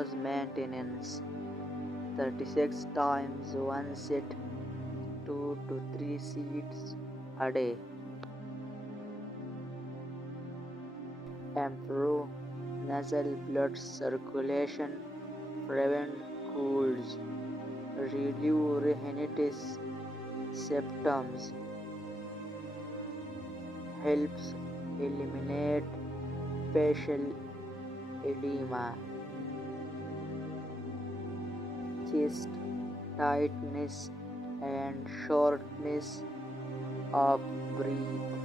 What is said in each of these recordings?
close maintenance. 36 times 1 sit, 2 to 3 seats a day. Improve nasal blood circulation, prevent colds, relieve rhinitis symptoms, helps eliminate facial edema, chest tightness and shortness of breath.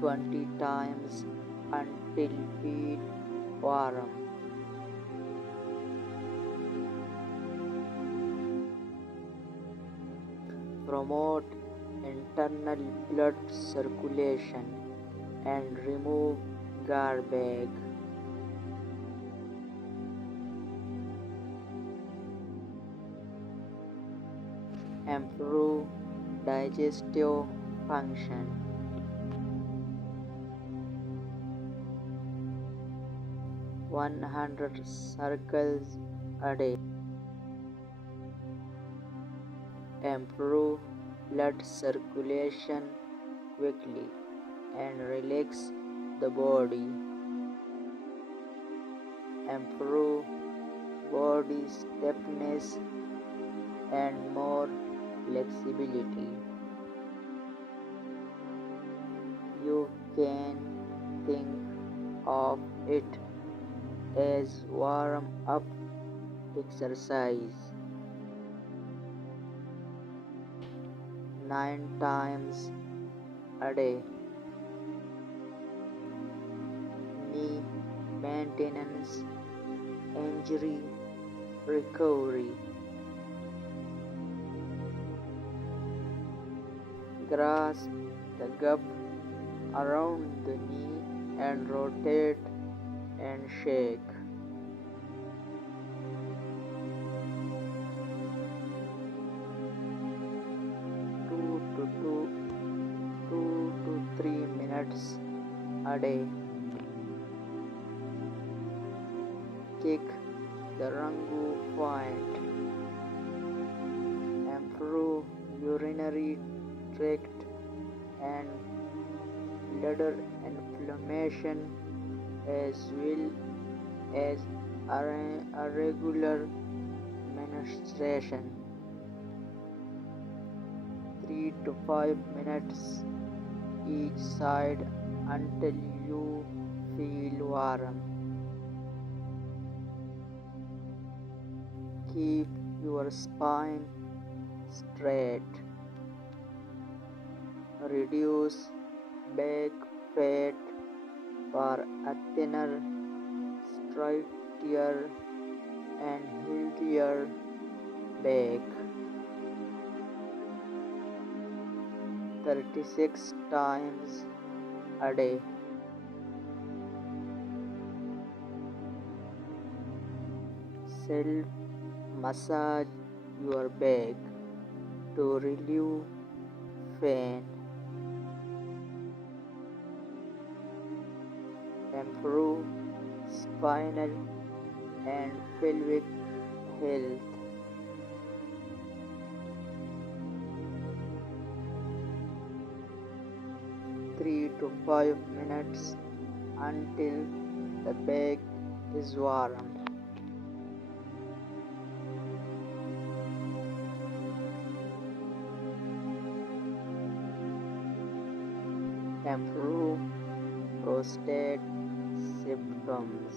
20 times until feet warm. Promote internal blood circulation and remove garbage. Improve digestive function. 100 circles a day. Improve blood circulation quickly and relax the body. Improve body stiffness and more flexibility. You can think of it as warm-up exercise. 9 times a day. Knee maintenance, injury recovery. Grasp the cup around the knee and rotate and shake. Two to 3 minutes a day. Kick the Rangu point. Improve urinary tract and bladder inflammation as well as irregular menstruation. 3 to 5 minutes each side until you feel warm. Keep your spine straight. Reduce back fat for a thinner, straighter, and healthier back. 36 times a day. Self massage your back to relieve pain. Improve spinal and pelvic health. Three to 5 minutes until the back is warm. Improve prostate symptoms.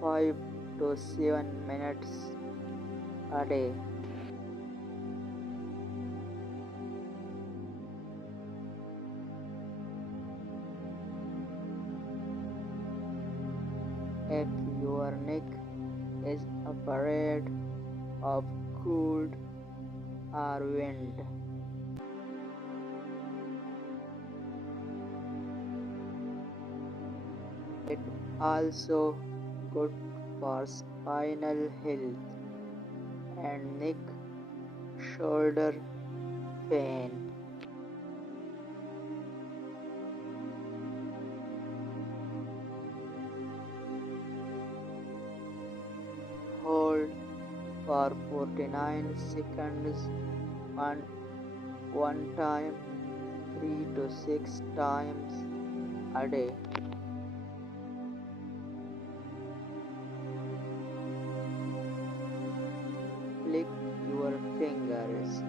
Five to 7 minutes a day. If your neck is afraid of cold or wind, It also good for spinal health and neck shoulder pain. Hold for 49 seconds one, one time 3 to 6 times a day. Flick your fingers.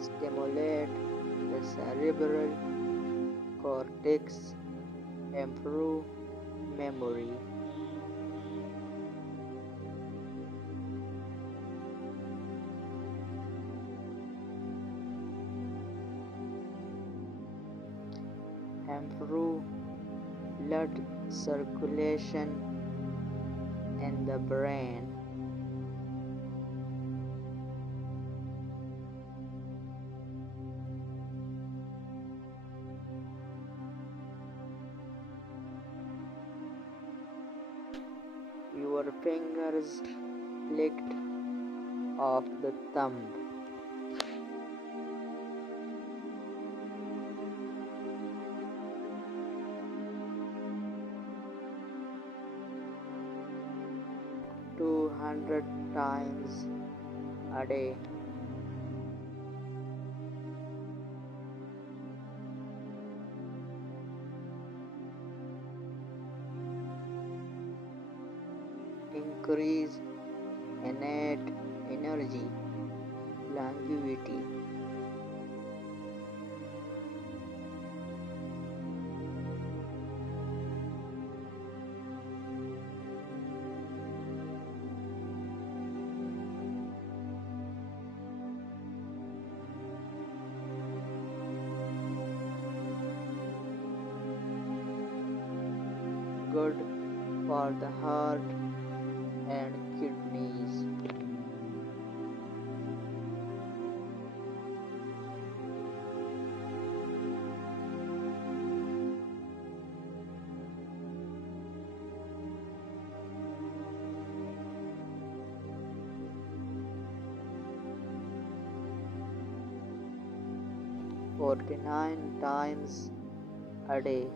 Stimulate the cerebral cortex, improve memory. Improve blood circulation in the brain. Your fingers flicked off the thumb. "200 times a day." Increase innate energy, longevity. Good for the heart and kidneys. "49 times a day."